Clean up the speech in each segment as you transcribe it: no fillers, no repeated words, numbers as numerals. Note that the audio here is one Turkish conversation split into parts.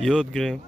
Yod grem.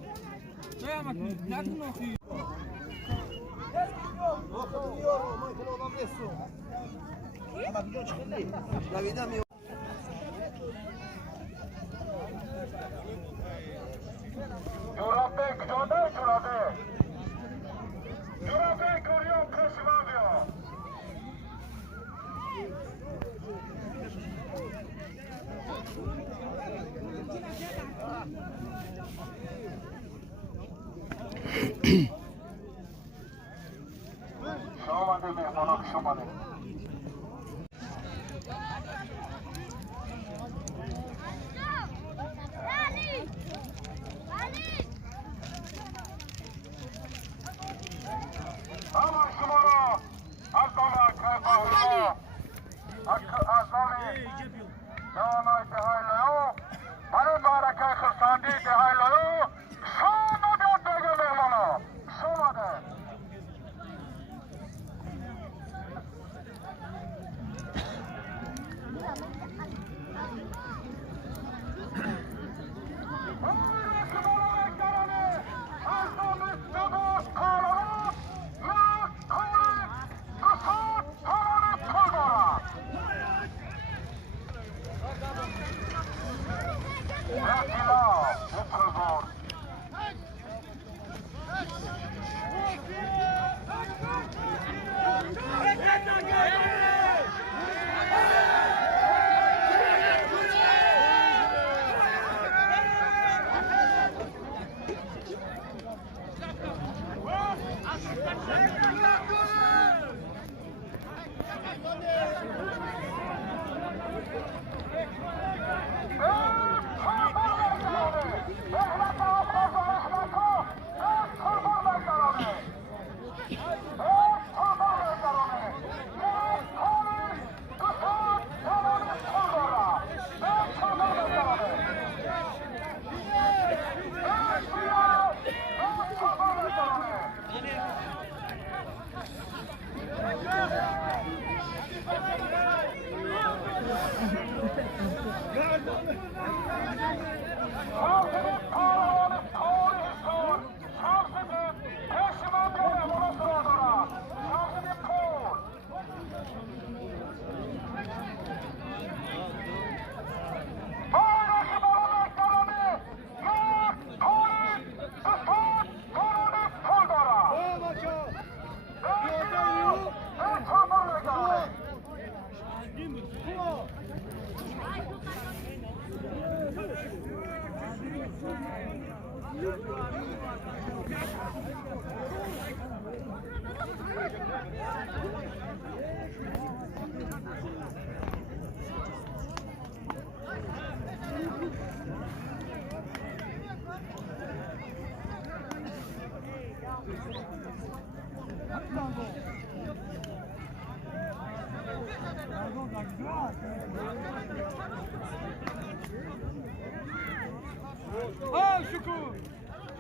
Ah, Şukur!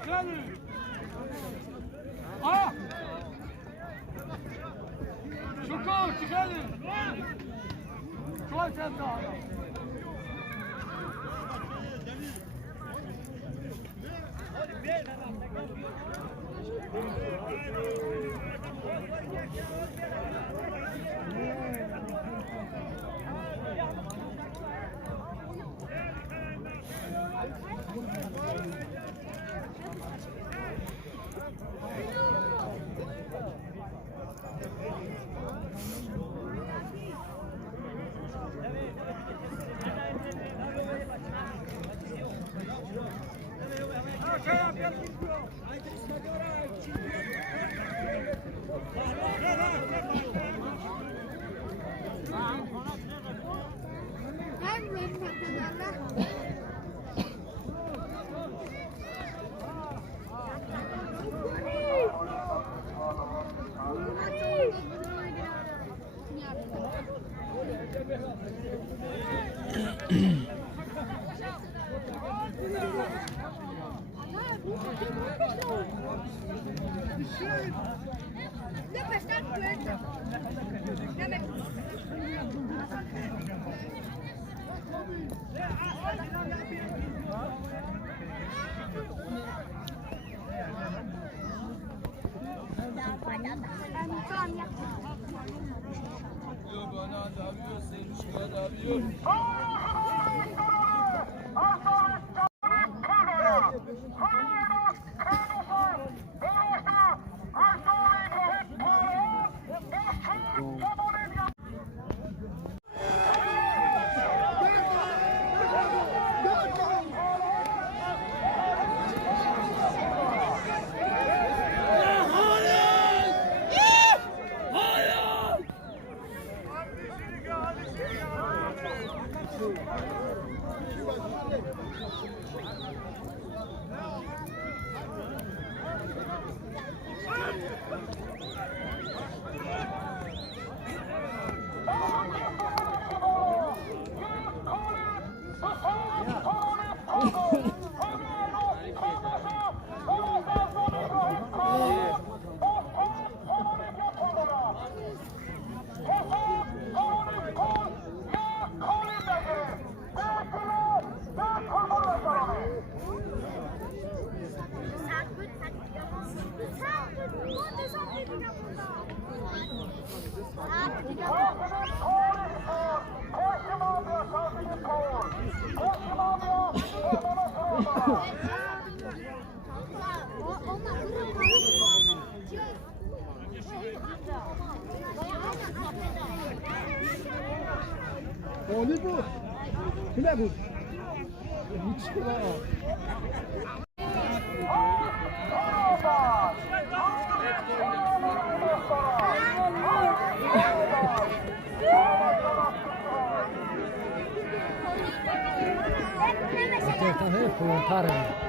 Gelin! Ah! Şukur, gelin! Çok sen daha. Oli bu. Kime bu? Hiç kula. Até tá reportando.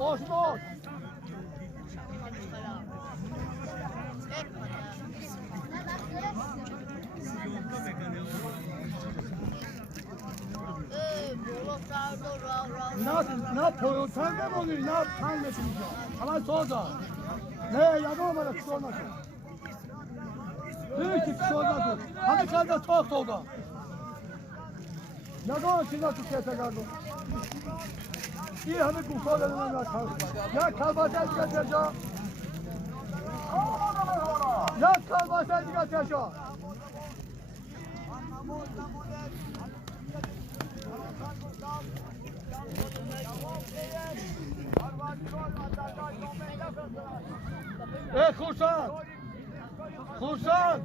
Osman! Na poyotanda mı oluyor? Na tanesi mi? Ama soda. Ne yapalım bana kısa olmasın. Büyük ki kısa olmasın. Hadi kalda çok soda. Ne kadar kısa tükete kaldı? İyi hadi kısa olmasın. Ya kalbasa çıkartacağım. Ya kalbasa çıkartacağım. Khursan! Khursan!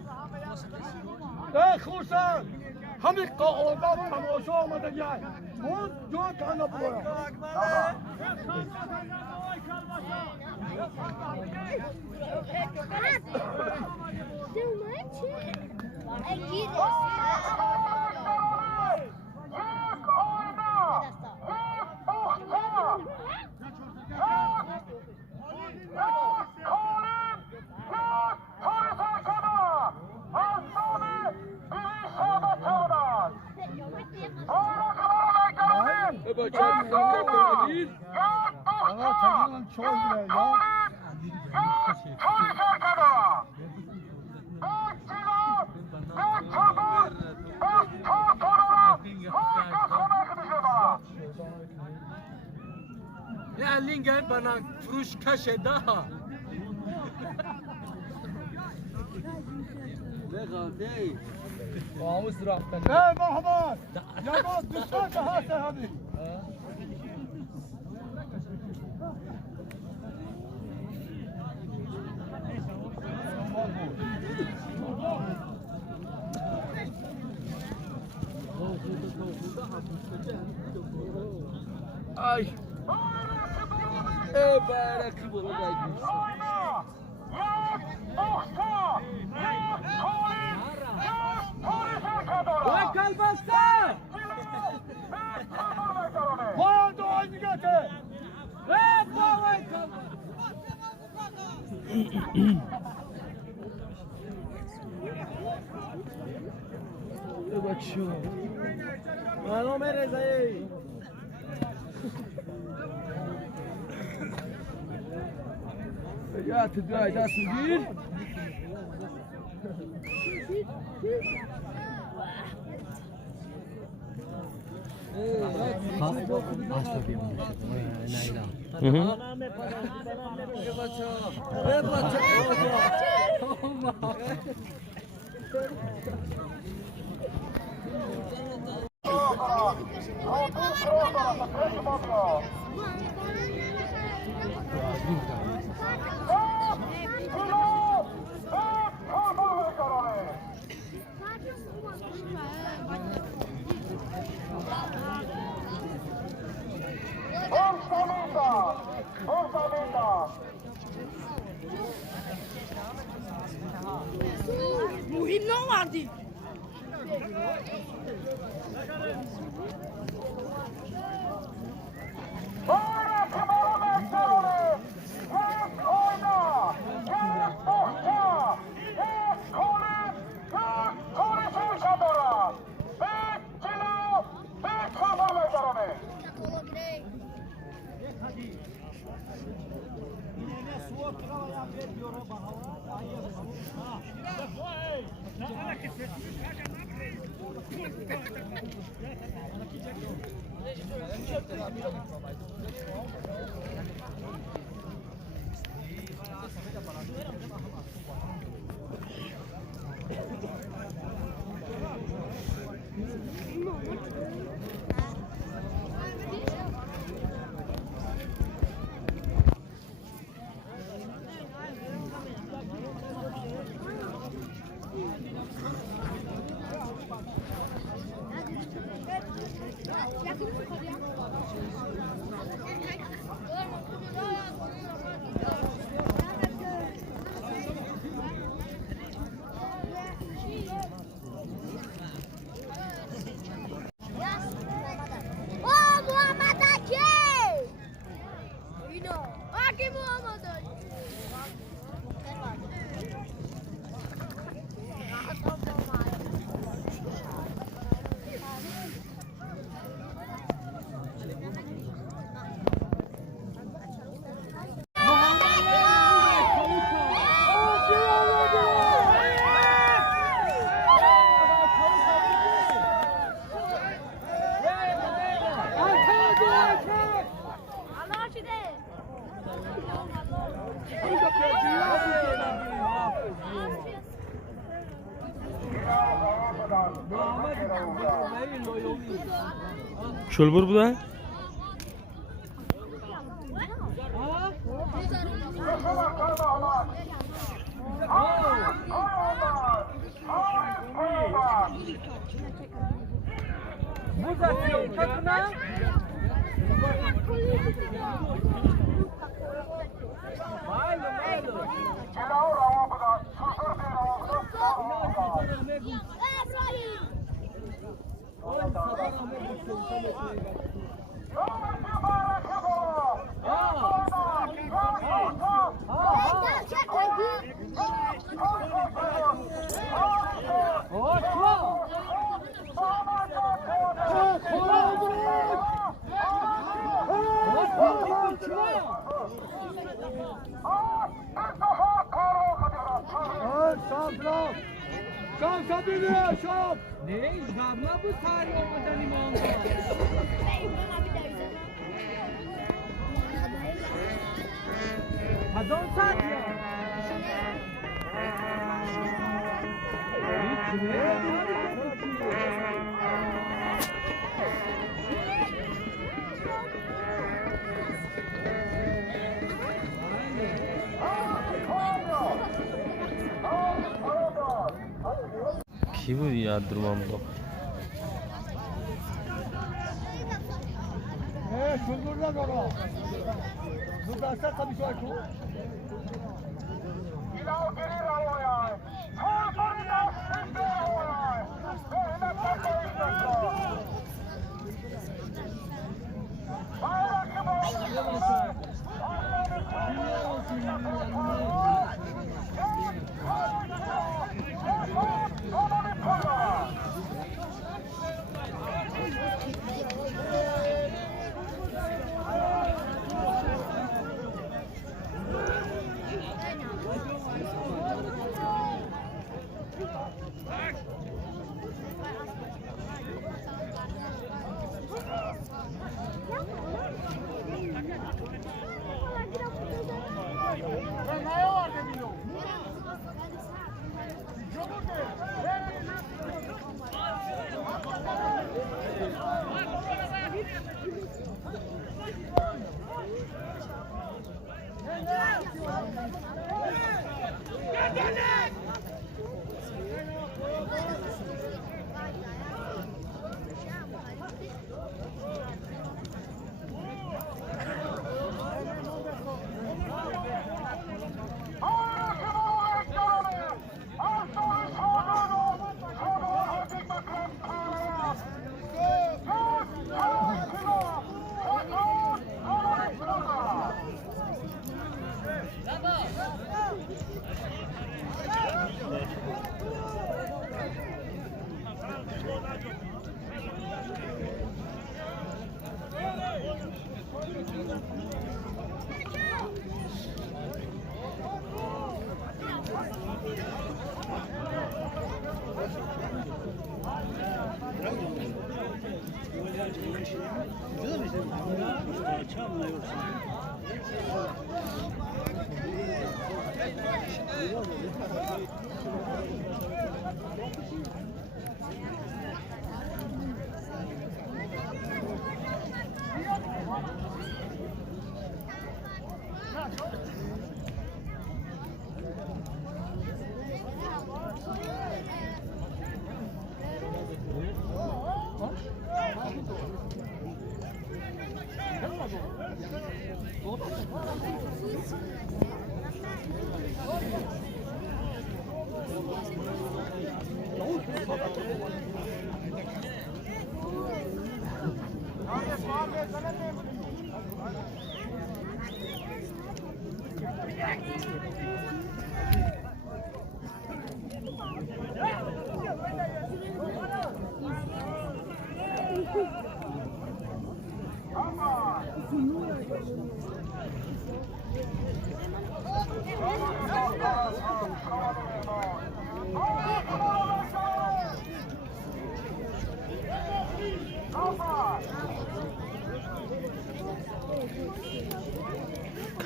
Khursan! Hamid orada tamaşa olmadı gel. Bu yok kanı buraya. Ya lingen bana furuş kaşe daha. Namus raftan. Ne Mahmut? Yaman düşman daha sahabi. Ay. Barak bu olay. Vay kalbasta! Koyaldı aynı göte. Vay vay kalbasta! Bacım. Mano merezay. Ya tüdüğü da sürdür. Muhim não vardı. Çölbur bu da. Bu zaten takına. Şam sabine şam. Ne? Gabla bu tarih olmadan imanda. Hadon saat ya. Ki bu yardırmam bu. şunlardan ona. Bu derste tabii ki ayku.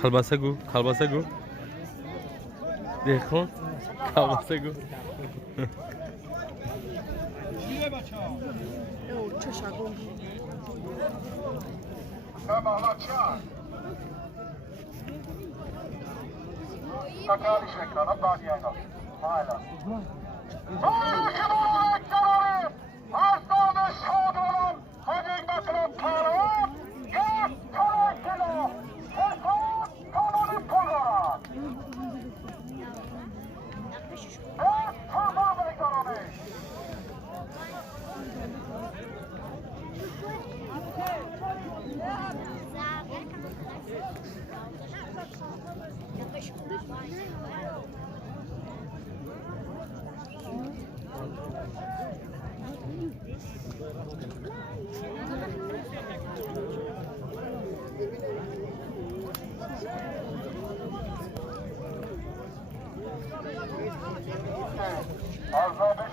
Kalbasagu, kalbasagu. देखो kalbasagu. Takaliş ekrana bağlayalım. Hala. Azali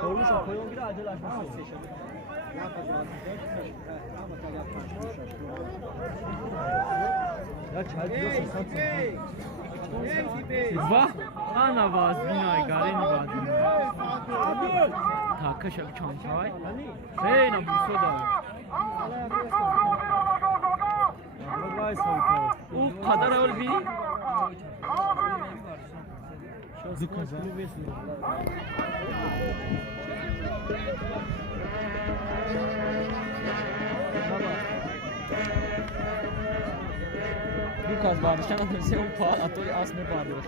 Koymuşum, koyun bir acele açmasın. Ya çay diyorsun Vah, ana vaz binay gare ni vaz ta kaşa bir çantay. Hey na bu soda. O kadar ol biri. Zukaza. Lucas Barışan atırsa o puan atıyor aslında bağırıyor.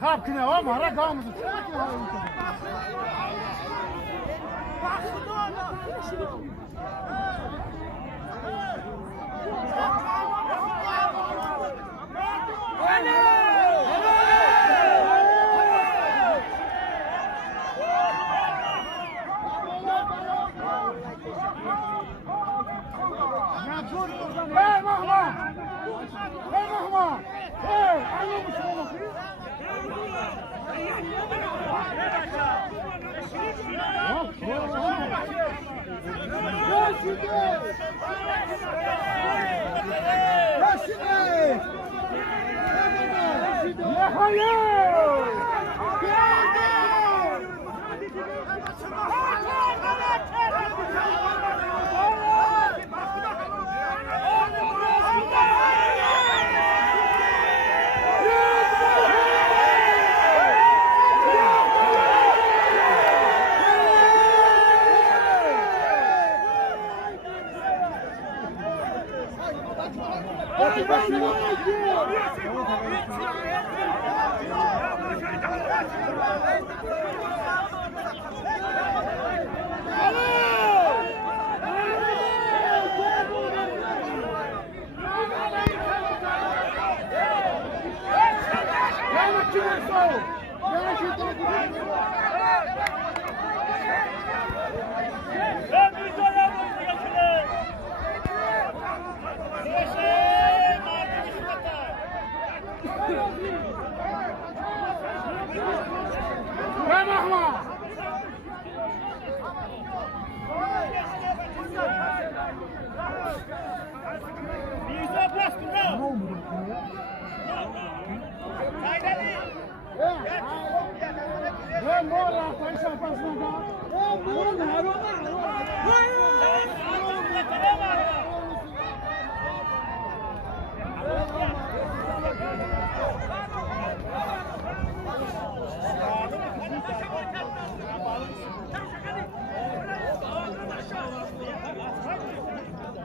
Kapkine o mara gamızı. Hey Mahma! Hey Mahma! Hey! Anlamış oğlum.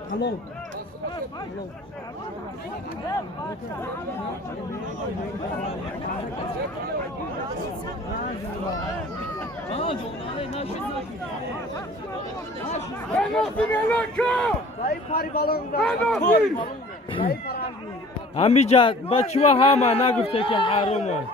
Hello. همینجا بچه ها همه نگفته که حرامه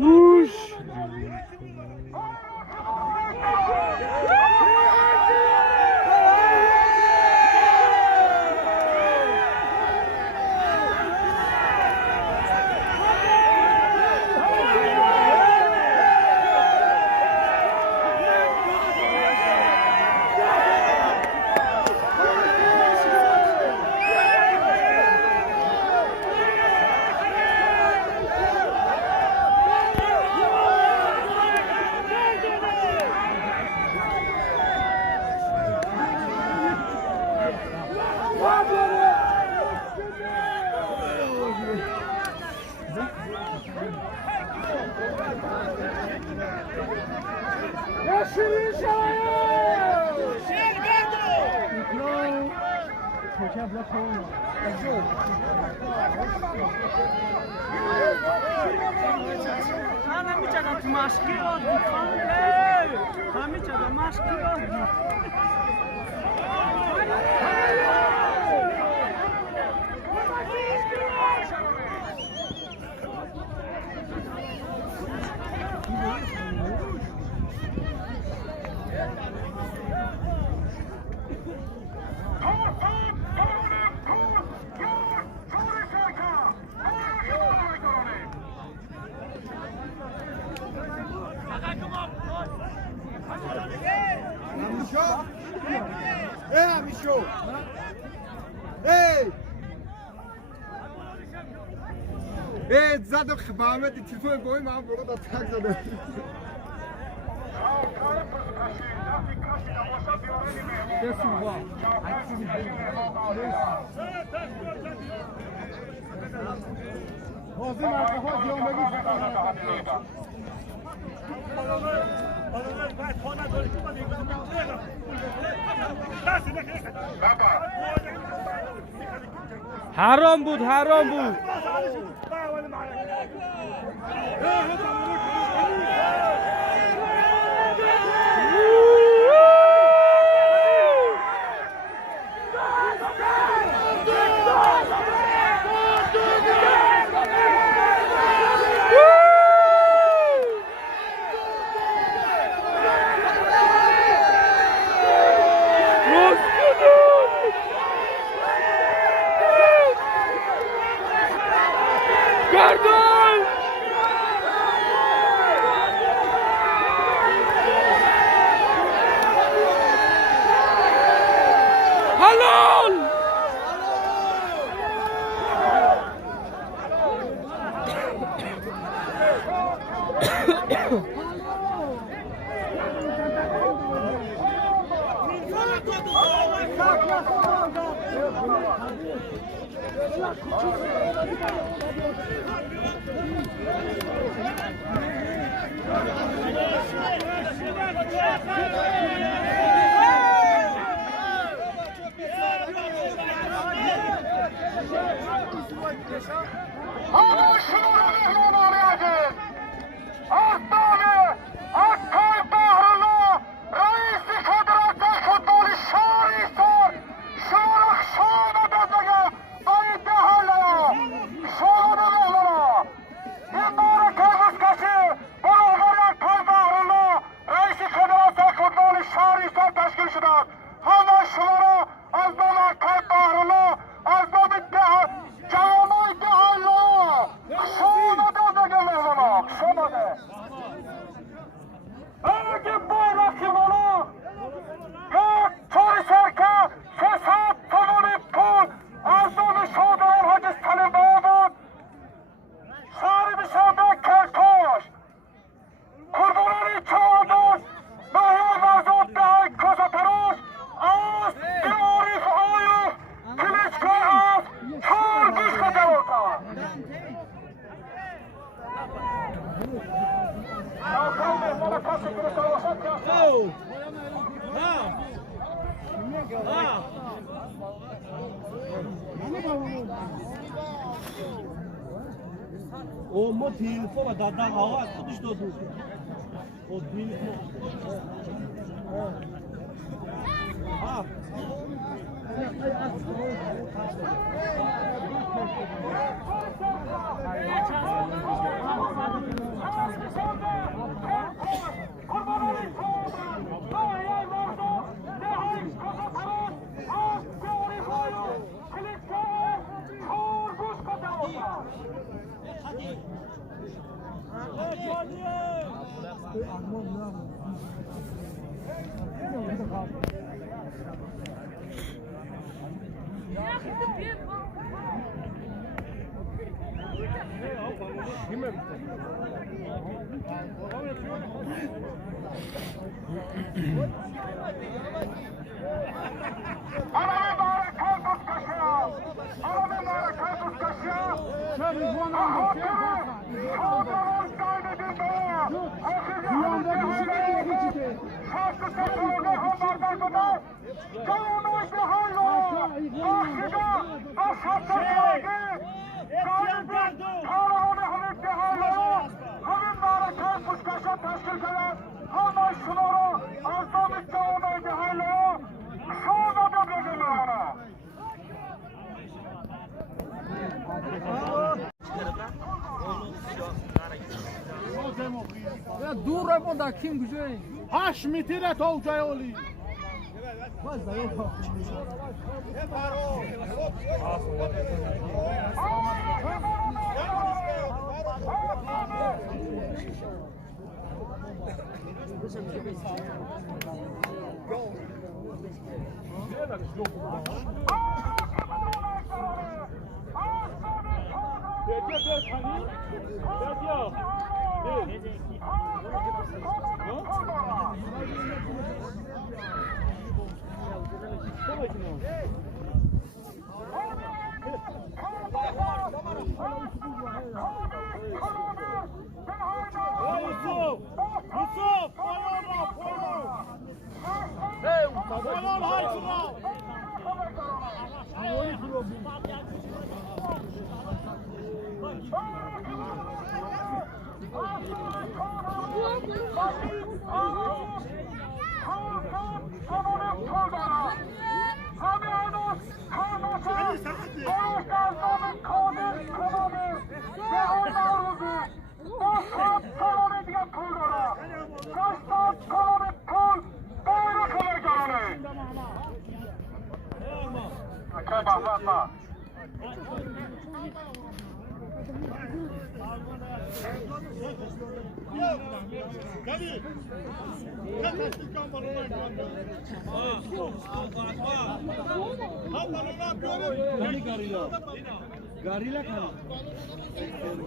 Uş. زد خبامه دی تلفن بوی من برو دا تک زده بازی مرکه ها دیان بگید حرام بود حرام بود رئیس O mo telefon dadan hava tutmuş dodu. O telefon. Ha. دور رو دا کیم گوشه 8 متر تا اونجای اولی गाड़ीला खाना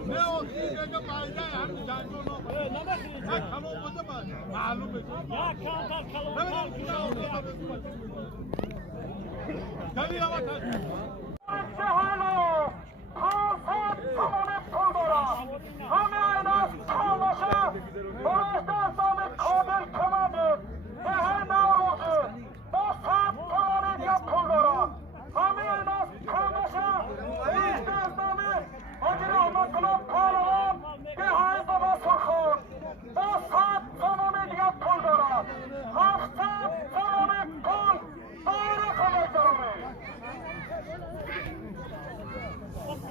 Ne o diyece bayda her jango no ne khalo boza ba malum ya kar khalo gari awa ta sehalo khafat samone pholdora hame ayna khamasha borasta samet khaber khamade ehe naroze bosat samone dia pholdora hame ayna khamasha Acele olmak kulüp kahraman Nihai Baba Sorkhon O saat sonunu diye puldura Hafsat sonunu pul Doğru kalacağını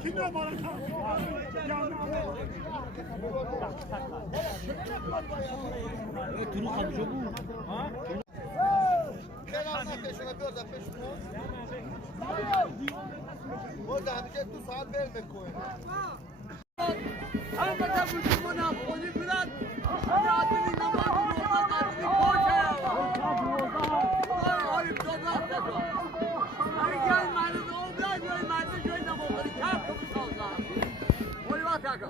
Kime bana Tunu kapıcı bu. Ha? تو ساعت بیر میکنی هم بتا بوشی کنم خونی کنن این آدمی نماز روزا آدمی خوشه آیم دوزا ستا این گل مرد اوبرای جوی مرد جوی نمازی کم کمی سازا اولی وقت اکا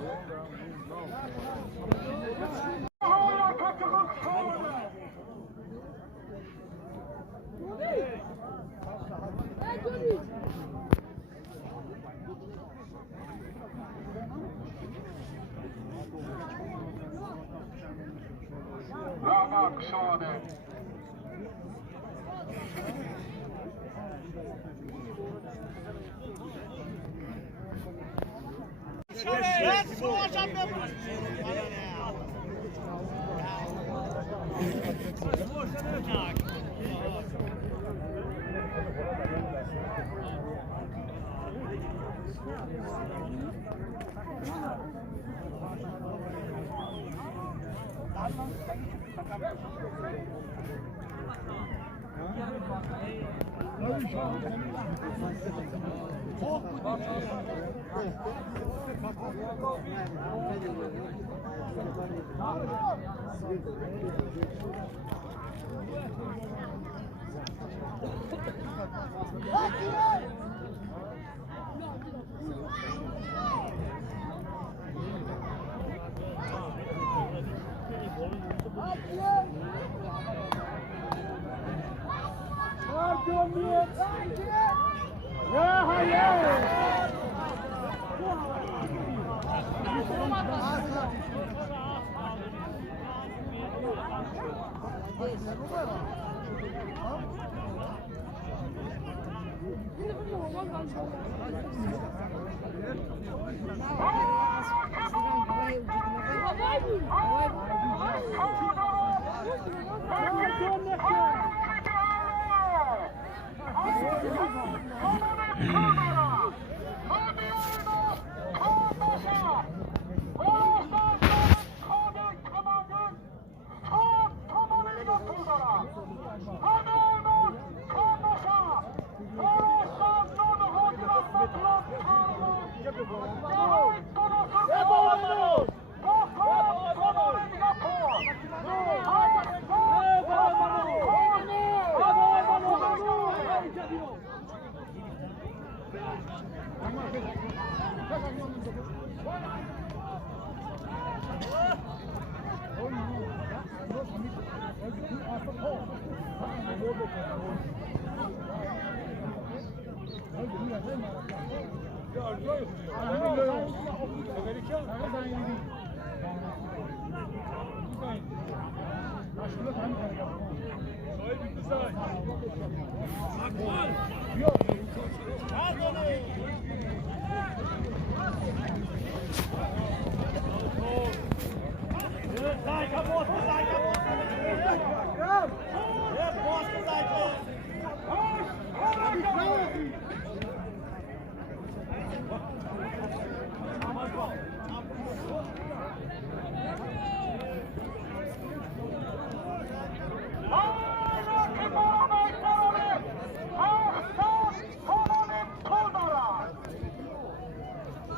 Ramak şahane.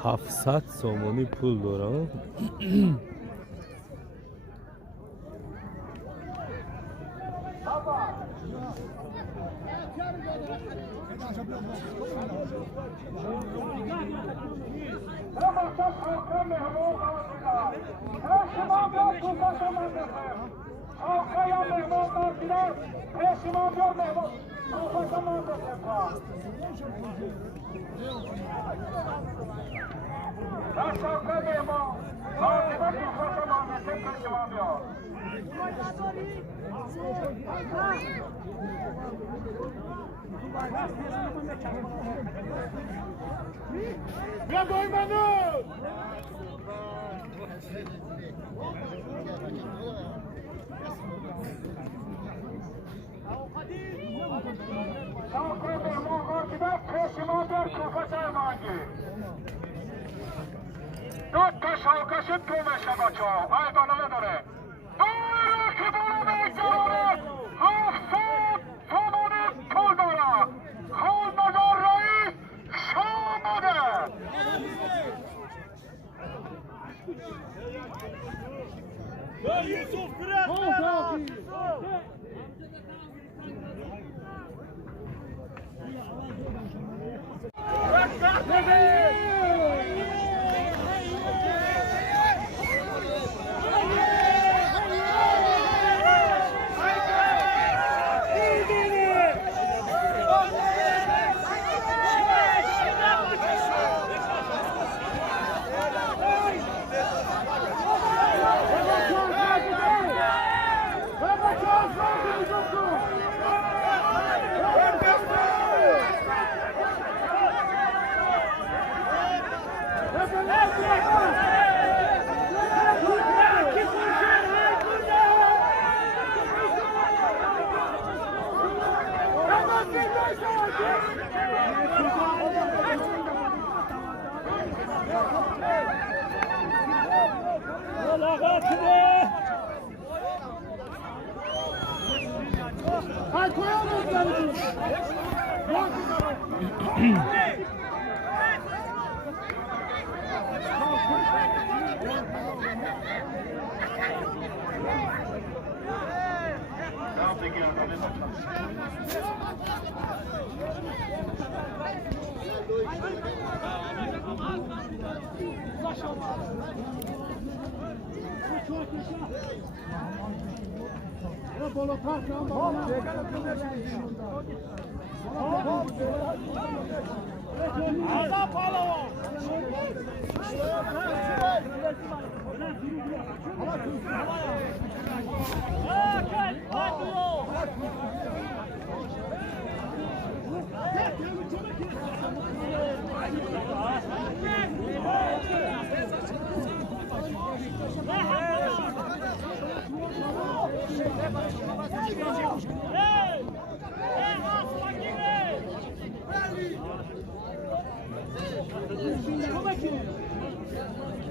هفتصد سومونی پول دارم.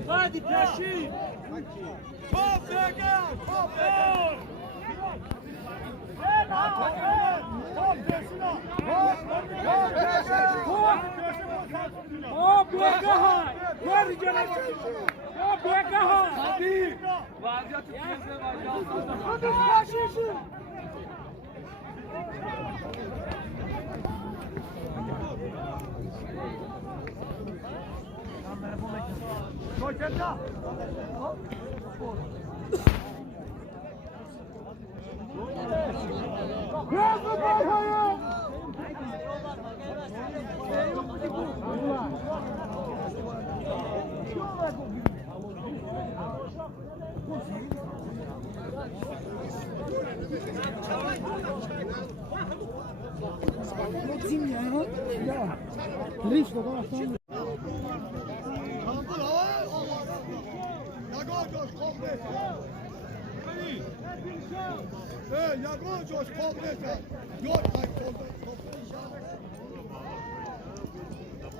Hadi peşin. Top Ege, top Ege.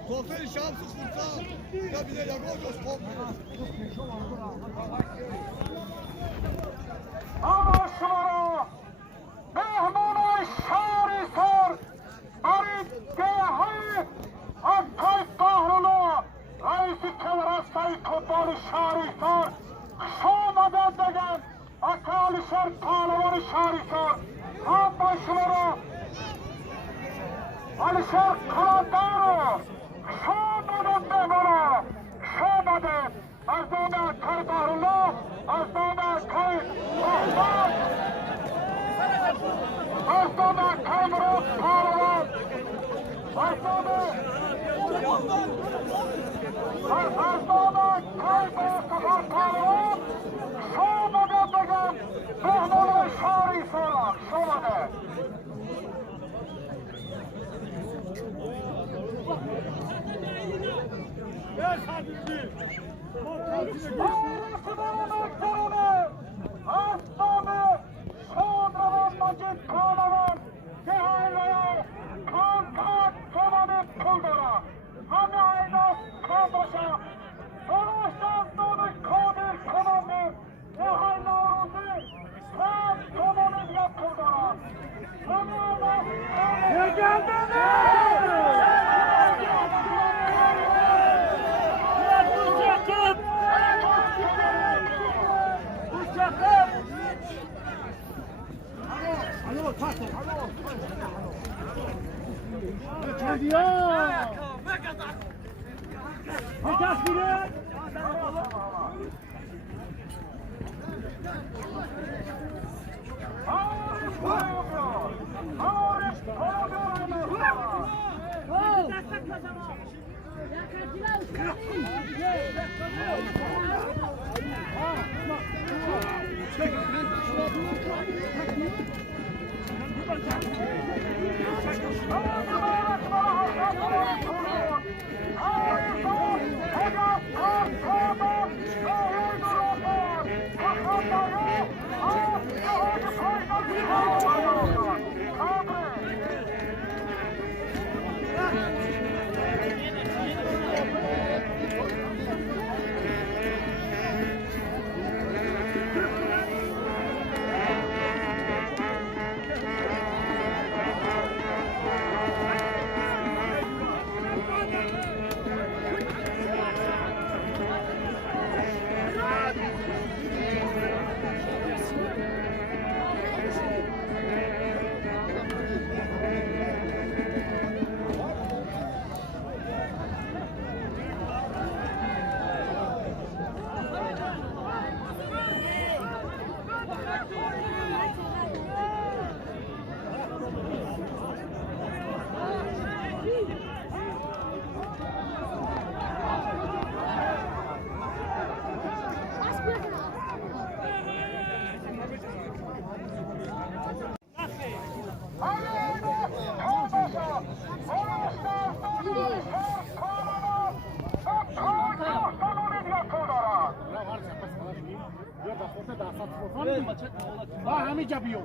Korkmayın şanssız kurtar. Ya bir de Yagotos korkmayın. Ama şunlara Mehman'a şari sor. Arif Gehi Akkay Kahrulu Reis-i Kevrastay Kubbali şari sor. Şomadan degen Akali şer Palavarı şari sor. Ama şunlara Alişer Kaladaro Şomadan Mehman'a Şomadan Azdana Kay Kahrulu Azdana Kay Ahmet Azdana Kay Murat Palavar Azdana Kay Mustafa Palavar Şomadan degen Mehman'a şari sorar Şomadan Aslanı, Şodravan Macit Kalavan, Cehaylaya, Kankat Kemanit Kuldara, Hani Aynas Kandaşa, Konuştan Donu Kadir Kanamir, Cehayla Oruzi, Kan Kemanit Yapıldara, Hani Aynas Kandaşa, با همه جا بیو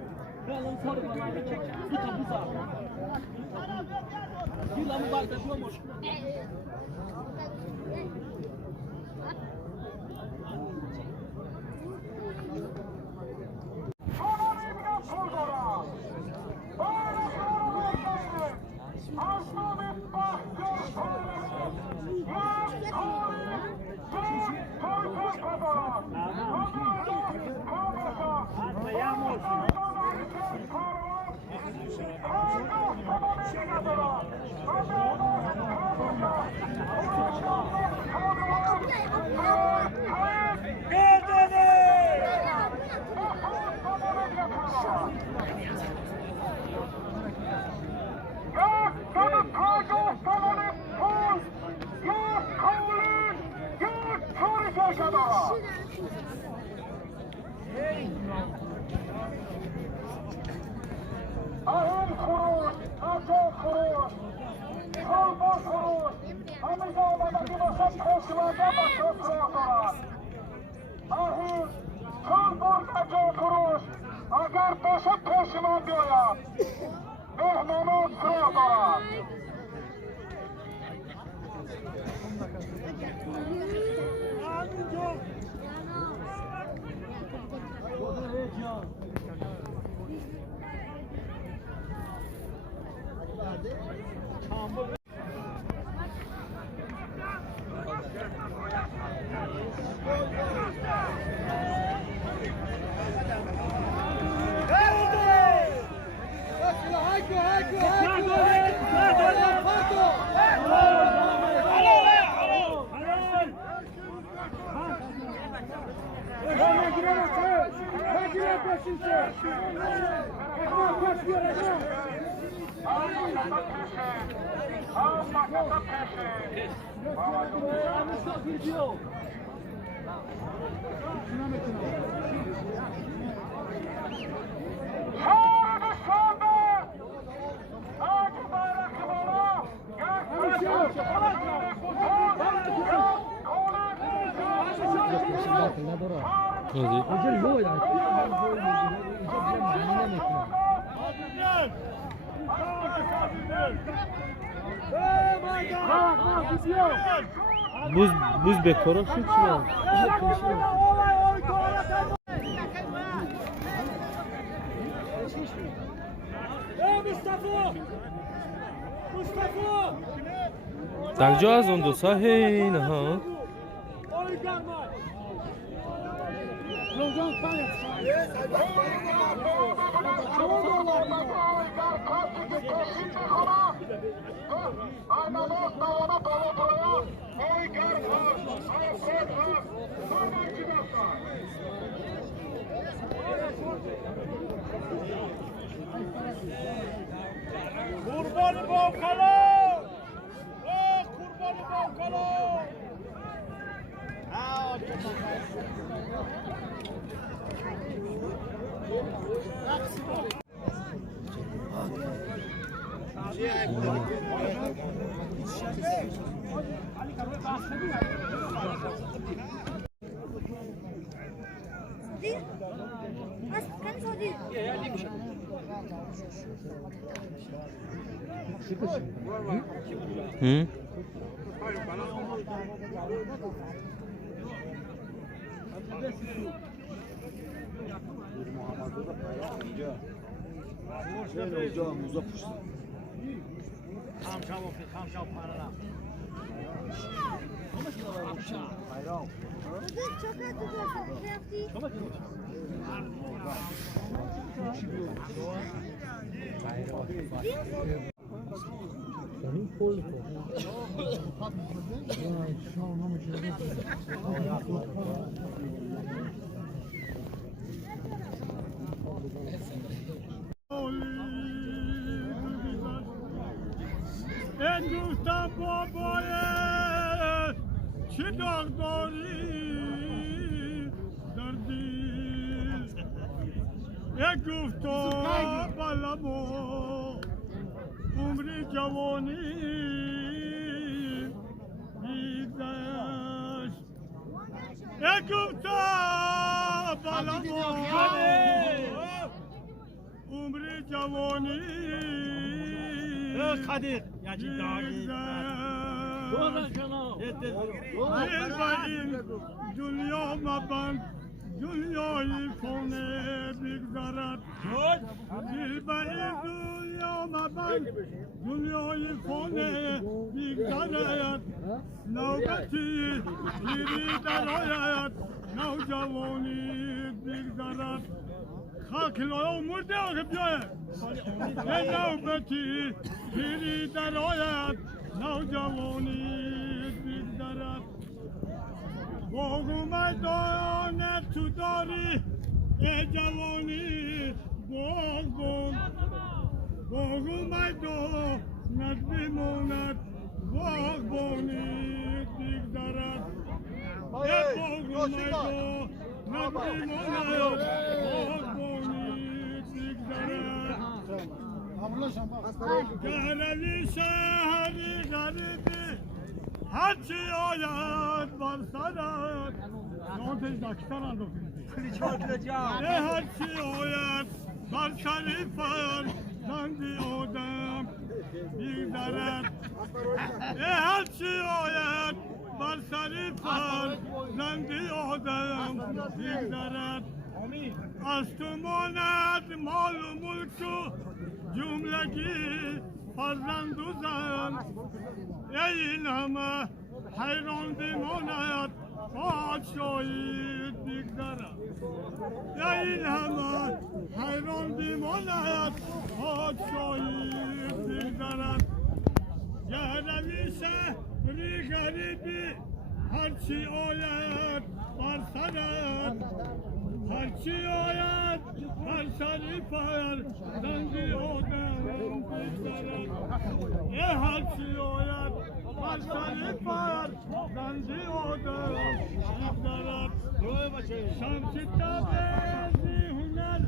اهم خروج عجب خروج کلبا خروج همیشه آمدگی باشد پشمانده و سفره دارد اهم کلبا عجب خروج اگر باشد پشمانده آید مهمانان سرا دارد Buz bekora şu çıkıyor. Tak jo az on do sahin ha. Kurbanı Bavkalo! Kurbanı Bavkalo! Hı? هندوستان بابای چه داغداری در دل یک گفتا بالامو عمری جوانی دیدش یک گفتا بالامو جوانی Kadir. Yaci این دنیا مبند دنیای فانه بگذرد دل به این دنیا مبند دنیای فانه بگذرد نوبتی پیری در آید نوجوانی بگذرد خاک لایا مرده آقا بیاید نوبتی پیری در آید نوجوانی بگذرد باغ میدان تو داری ای جوانی باغ میدان بماند باغبانی بگذرد ای باغ میدان بماند باغبانی بگذرد گرمی شهری غریبی هرچی آید بر سرت نانتش دکتر انداختیم هرچی آید بر شریفت زندی آدم بیگذرد هرچی آید بر شریفت زندی آدم بیگذرد از تو ماند مال و ملک و جملگی فرزند و زن این همه حیران بماند پادشاهی بگذرد این همه حیران بماند پادشاهی بگذرد گردوی شهری غریبی هرچی آید بر سرت هرچی آید بر شریفت زندی آدم بگذرد هرچی آید بر شریفت زندی آدم بگذرد شمس تبریزی هنر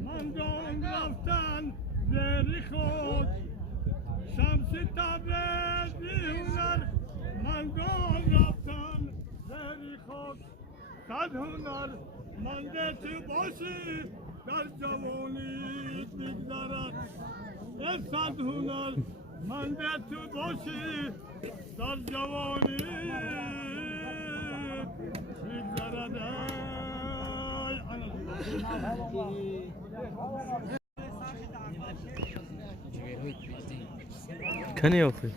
مندان رفتن زیر خود شمس تبریزی هنر مندان رفتن زیر خود صد هنر منده تو باشی در جوانی بگذرد صد هنر منده تو باشی در جوانی بگذرد کنی آخی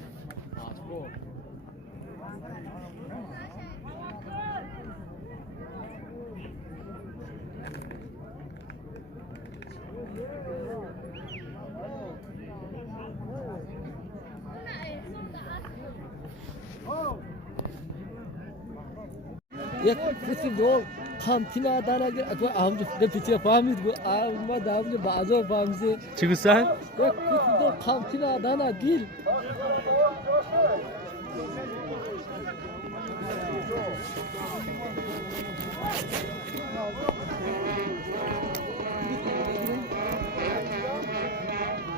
یک فوتبال کانتینا داره که آموزش پیچه فهمید گو آموزش دامج بازار فهمیده چی گوشن؟ یک فوتبال کانتینا داره گیل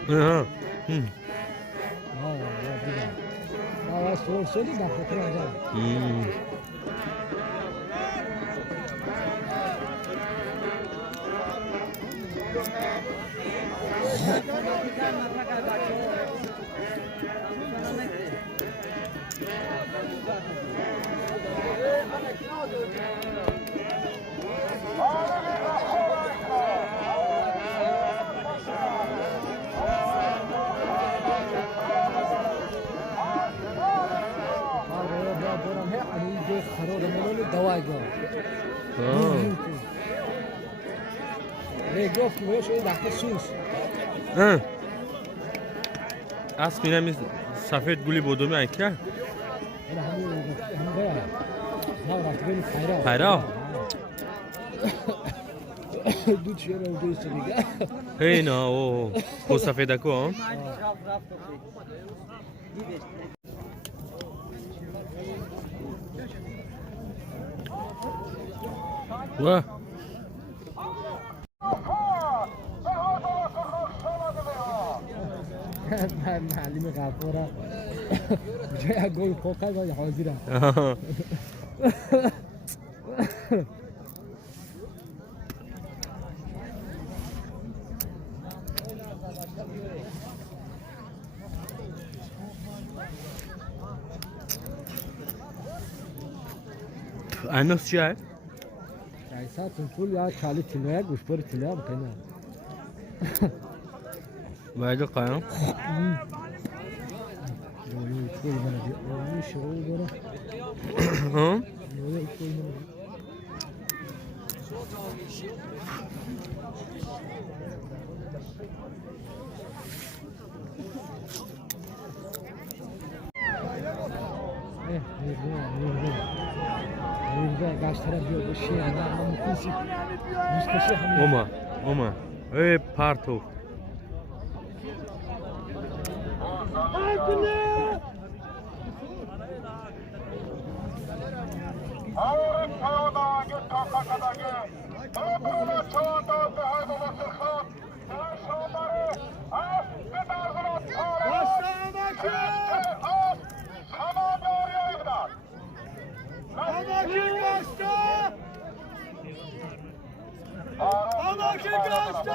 آها آواز شدی دفعه راجع گفت که شده دخت سوس اسب اینمی سفید گولی بودومی اینکه همه باید رفت بینی پیرا دو چیه رو دوست دیگه اینا او خود سفیده کو واه معلم غفورا جای گل خوکل باید حاضرم Aynos çay. ऐसा सिंपल यार 40 किलो है कुछ पर किलो है बताना Vayda kayam. ये कोई बना दिया ये शोर जरा Ha? ये कोई बना ये gaç taraf diyor bu şey yani ama mümkünse müsteşi hamle Oma. Ey parto. Avrupa'daki Tokat'taki Tokat'ta çoğunda Zahid Babasırhan Şahşanları az gıdazına Başlarındaki! az sana doğruya gider. Anaki kaçtı! Anaki kaçtı!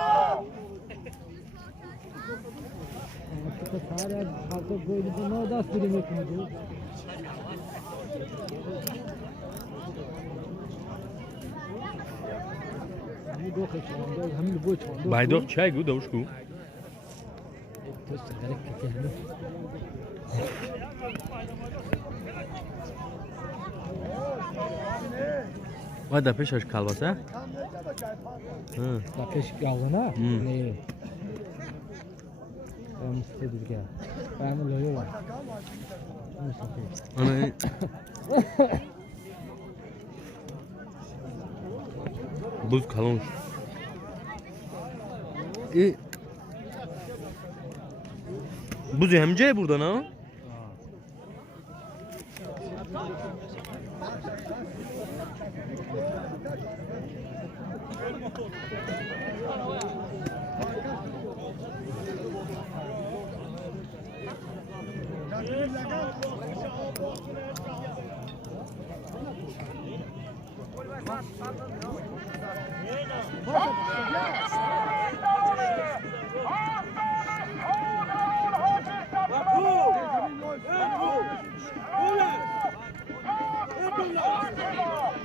तो सारे आपको कोई तो 9-10 किलोमीटर में जो हम दो खिचवांगे हम वो छोड़ Baydok çay gu davuşku. तो डायरेक्ट कहते हैं Vayda peşaş kalbasa. Hı. वापस क्या होगा ना हम्म। नहीं हम से दूर क्या पैन लो यो Ana. Buz kalınmış. Buz hemce buradan ha?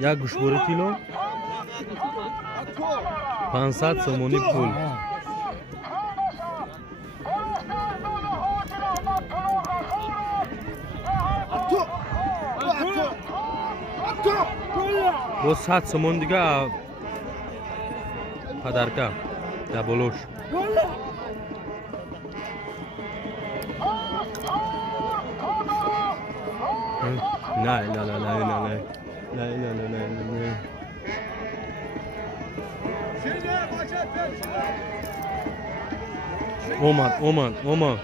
Ya गुशबोरी किलो 500 समोनी फूल वो 7 समोन दिगा पदार्का या बोलोश لا لا لا لا لا لا لا لا لا لا لا Şimdi başa Oman Oman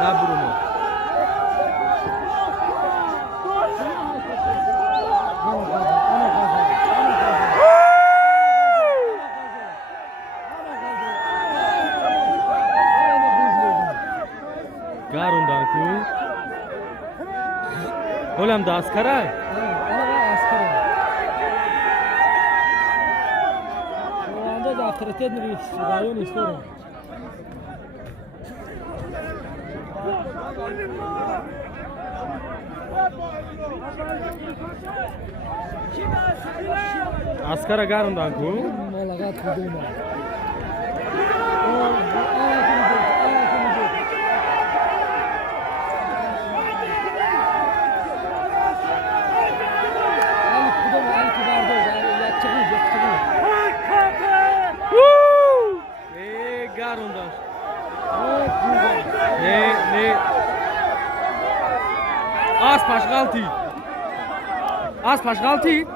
Ne Bruno? Garundan ku. Olam da askara. авторитет на районе истории. Askara garundan ku. Malagat kuduma. Garundan. Ne? Az paşgalti. Az paşgalti.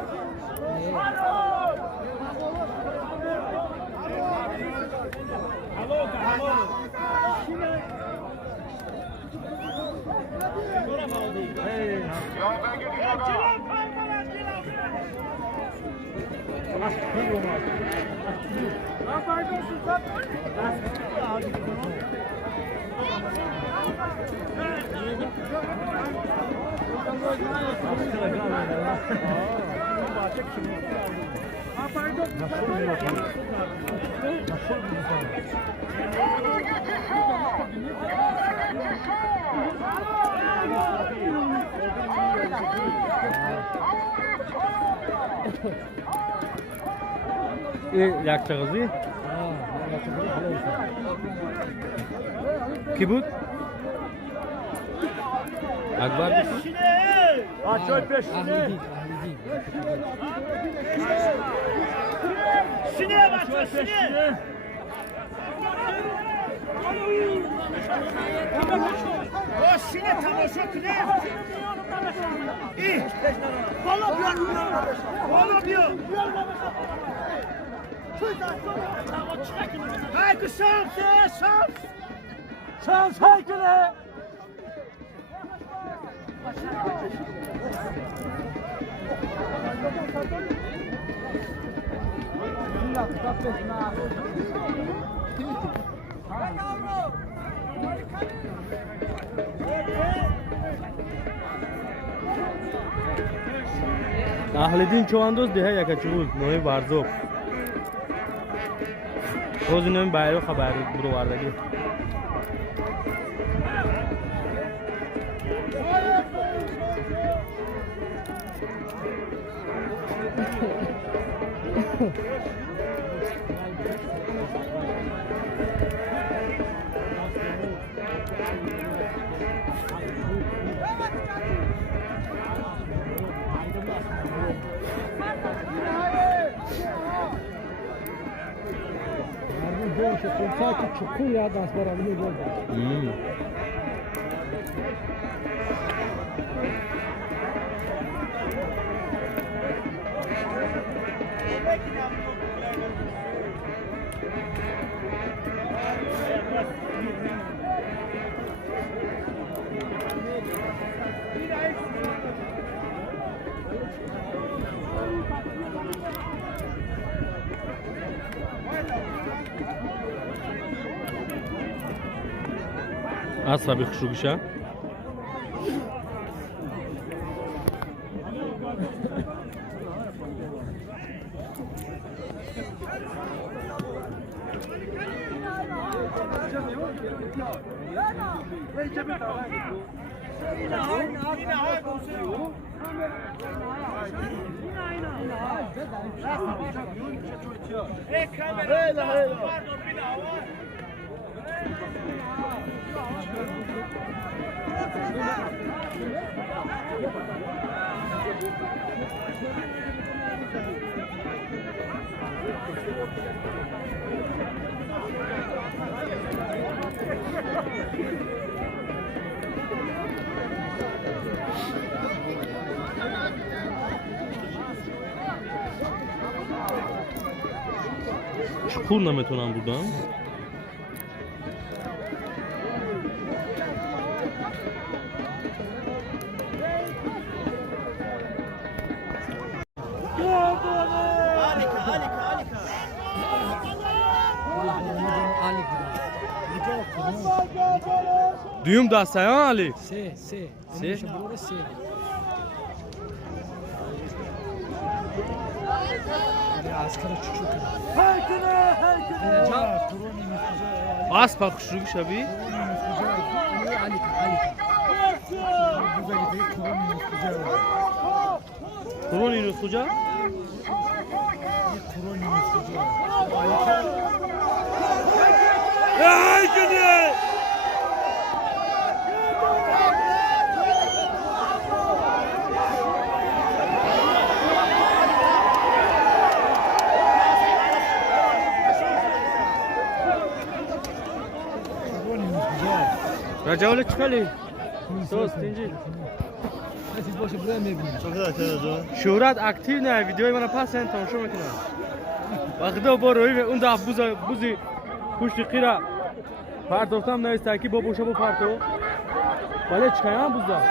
Yakacağız iyi. Kibut? Akbar. Açoy peşine. Sine bak sine. O sine tamaşa kine. İyi. Valla bir. Valla bir. Haydi şans. Şans haykıle. Ahledin çoğandoz diye yakaçul. Noy barzok. O zaman bayro haber buru vardaki. Sanki çukur ya dans var abi ne oldu? Asla bir kuşu kuşa. Çukur nametonan buradan. Düğüm da sayan Ali. Se. Se? Burada se. Askara çocuk. Aspa kuşu kuşa bir. Kuroni Nuskuca. Ay gidi. Rajaoğlu çıkalı. Sos, tinci. Siz boşu buraya mı evlendiniz? Çok güzel televizyon. Şuhrat aktif ne? Videoyu bana pas sen tanışma makine. Vakıda boruyu ve unda buzi kuştu kira. Partoftam ne ister ki bu boşa bu parto. Böyle çıkayan buzda.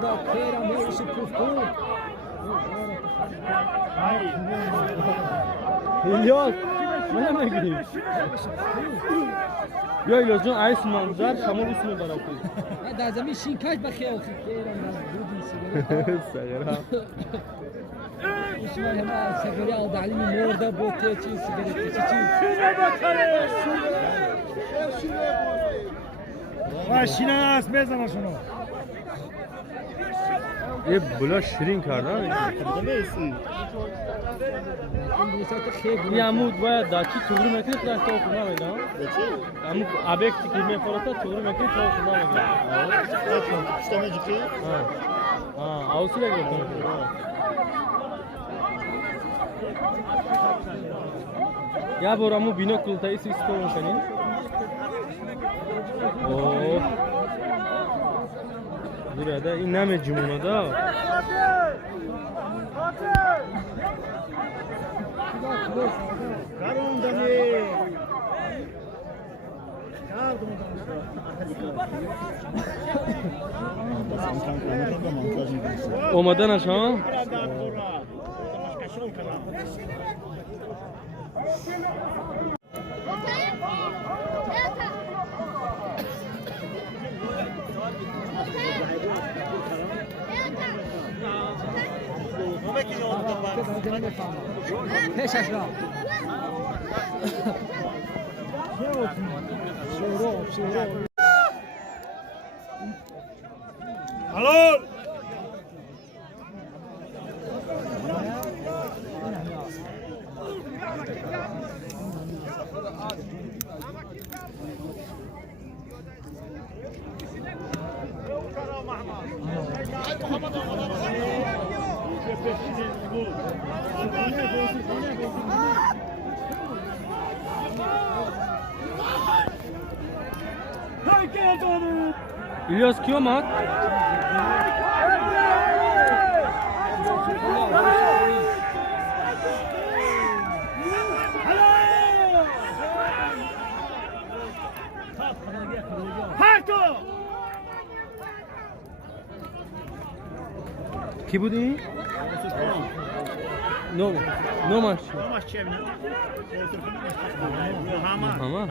خدا خیرم میشه پفتون الیاس منم نگیریم بیا الیاس جان عیس منظر شما بسیم برام کنید من در زمین شینکاش بخیال خیرم از دودی سیگاره سگرها اسمه همه سیگاره آدعلی مرده بوته چی سیگاره چی ماشین است بزن شونو یه بلا شیرین کردن این دوستات خیلی یه عمود باید داچی چغرو میکنی تا تو خونه میدم عمود ابیکتی که میخوره تا چغرو میکنی تا خونه میدم اوصله گفتم یا برامو بینوکل تا ایسی استو میکنی اوه burada این نمی جمونه دا اومدنش ها پیشش را الو İlyas ki اومد؟ کی بودی؟ نوماش هما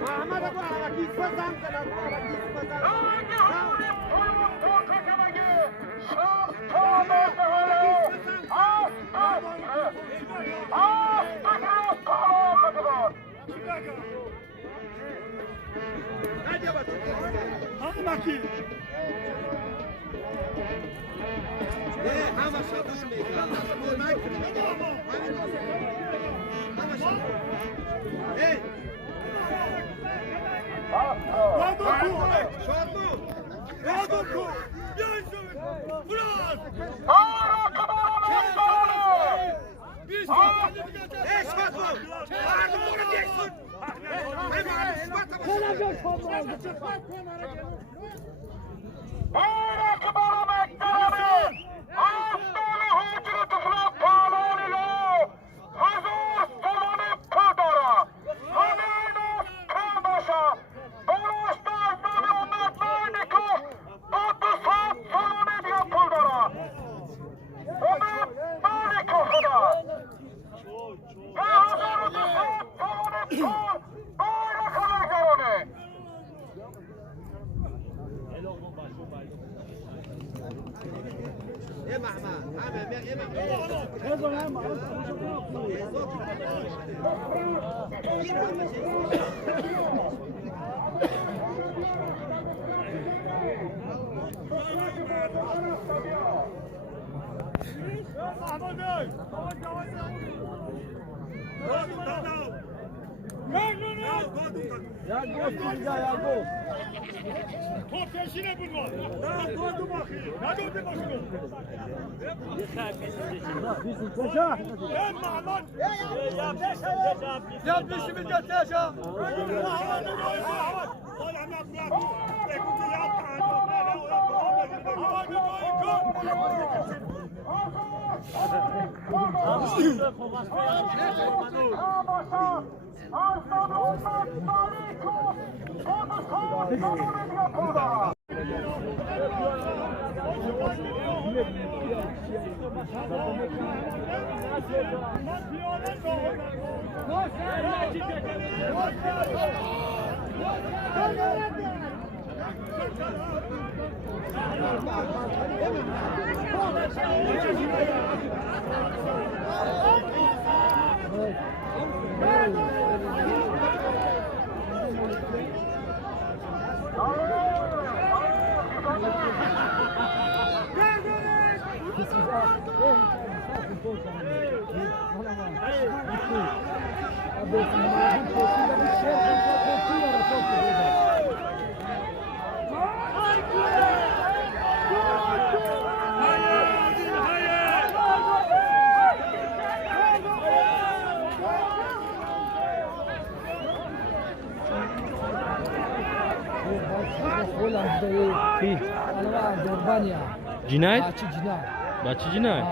محمد ابو عراقی سوزم کنم bakayım. Cinayet? Bahçı cinayet. Bahçı cinayet.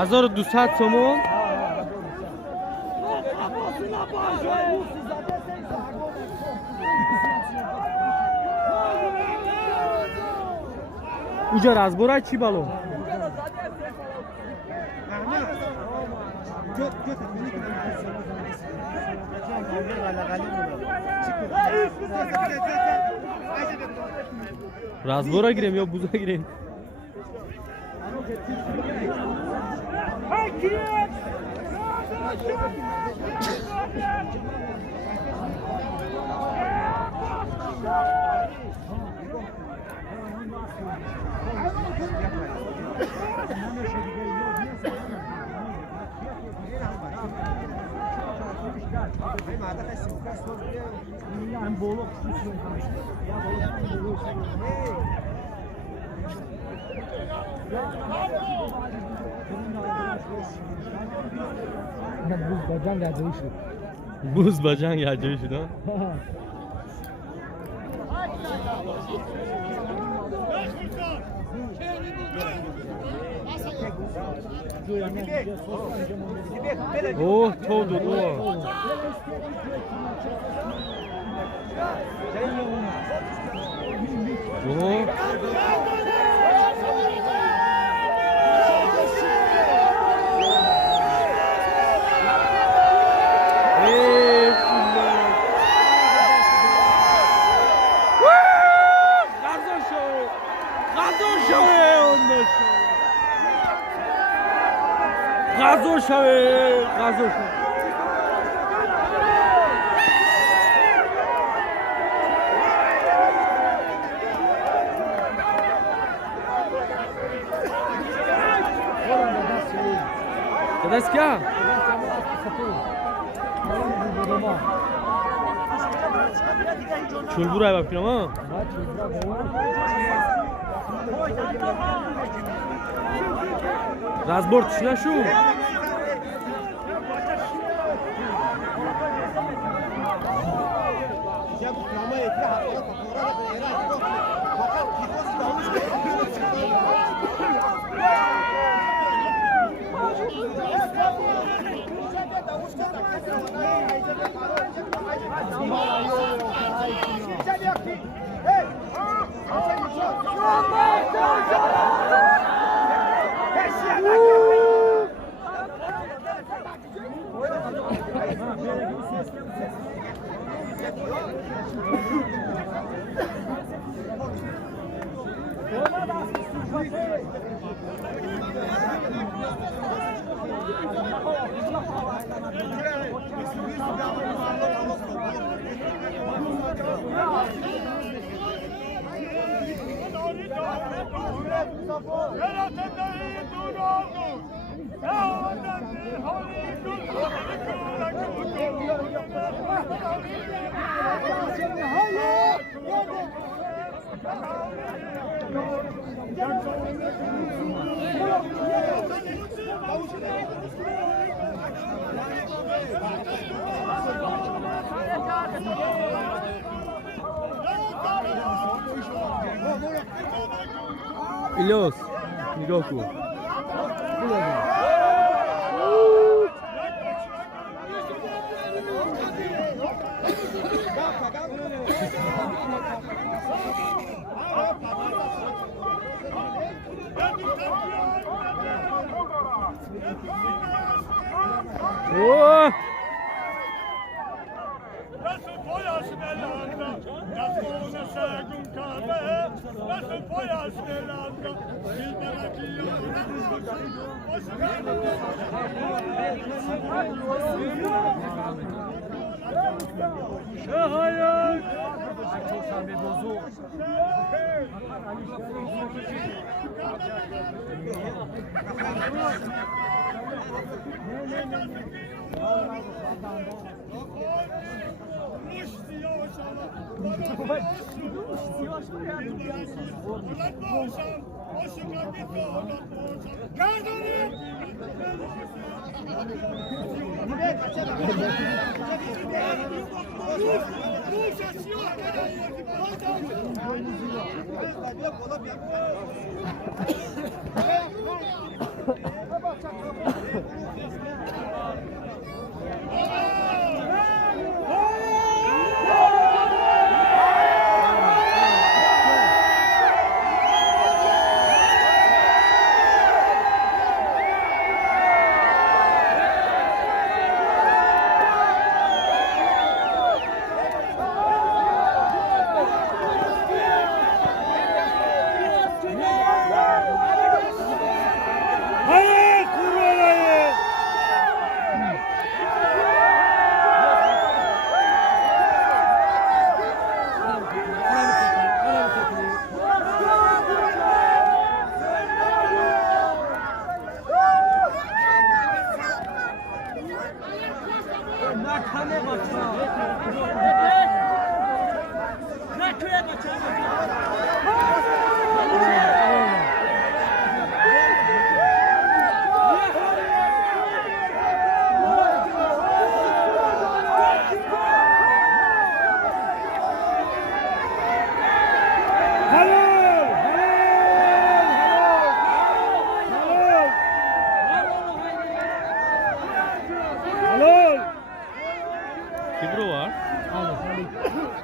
Hazır 200 somon. Ucar az boray çi balon. Razbora gireyim ya buza gireyim. Buz bacan geldi şu. Buz bacan geldi şuradan. Oh, told it. Oh. شوی غذا شو دست کیا چول برای باید کنم ها رازبورد چی نشو İlyas, nigah kن. Oh!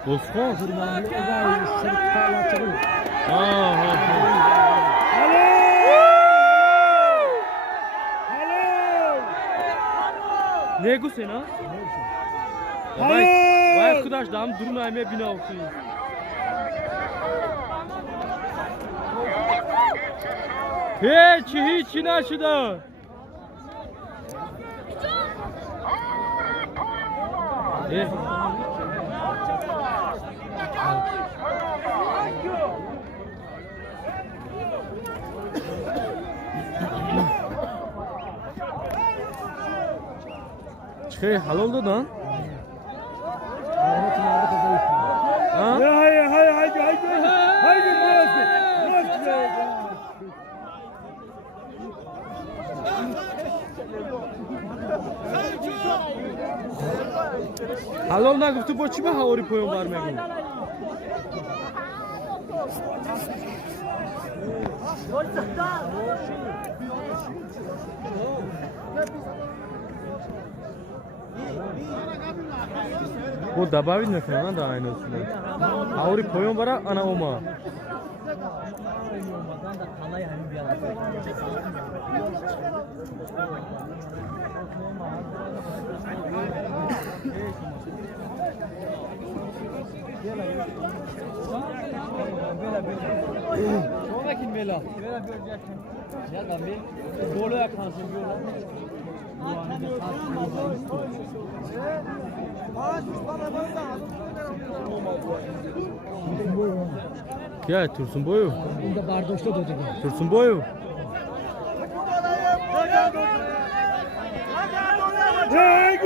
Osman. Ne gustin ha? Vay arkadaş dam durmaymaya bina okuyor. Hiç inaşıda. Çıkay halal da lan. Ha? Haydi maalesef. Halal nagıftı bu çime havori koyun var mı? Bu dabavit mi falan da aynı üstüne. Havori koyun var ana oma. Sonraki Mela. Ya da bir dolu yakansın diyorlar. Ya Tursun boyu. Bunda bardoşta da dedi. Tursun boyu. Hey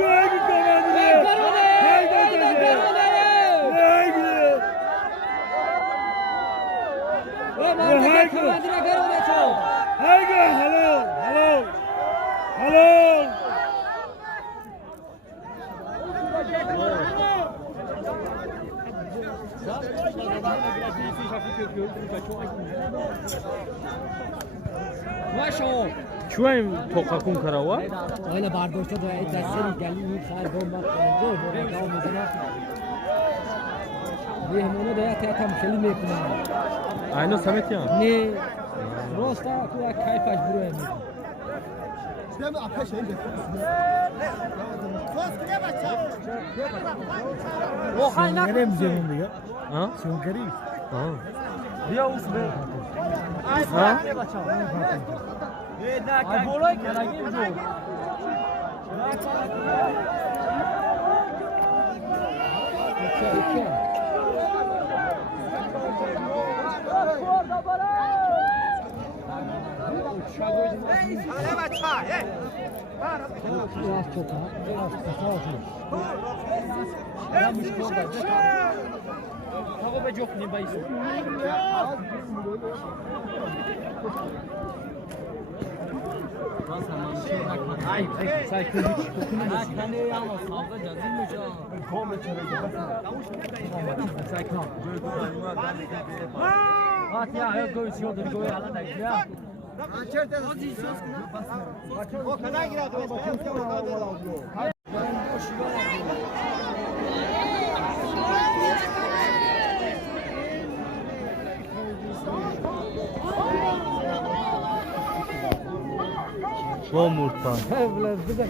Şu an tokakun karava. Öyle bardoşta da edersin gelin khar bomba kaldı. Bu devam edene. Bir hemone de yata tam kelime yapma. Aynı Samet ya. Ne? Rosta kuya kayfaş buraya mı? Sen ateş edin. Nereye müziğin ya? Ha? Sen gari. Ha. Ya usbe. Ha? Ay bolay kara gibi bu. Biraz çok ha. Biraz kısa olsun. Hava be çok ne bayısı. Ay, say kızı kokunu da kendi yağma savga cazim mi can? Say kan. At ya yok koy siyo da koy ala da ya. O kadar girer. Somurtan. Evler bir de